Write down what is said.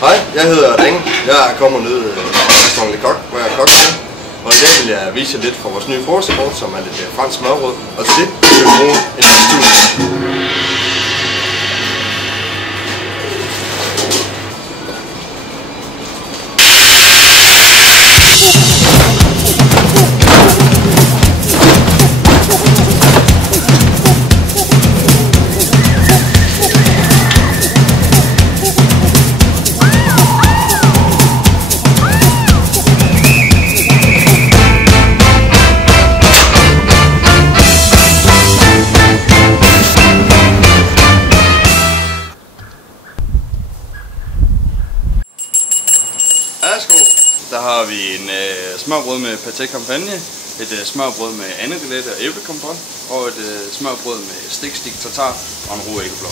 Hej, jeg hedder Ringe. Jeg kommer ned fra Restaurant Le Coq, hvor jeg er kok. Og i dag vil jeg vise jer lidt fra vores nye frokostbord, som er lidt fransk smørbrød. Og til det vil vi bruge en masse Der har vi en smørbrød med paté campagne, et smørbrød med andevillet og æblekompot og et smørbrød med stikstik tartar og en ro æggeblad.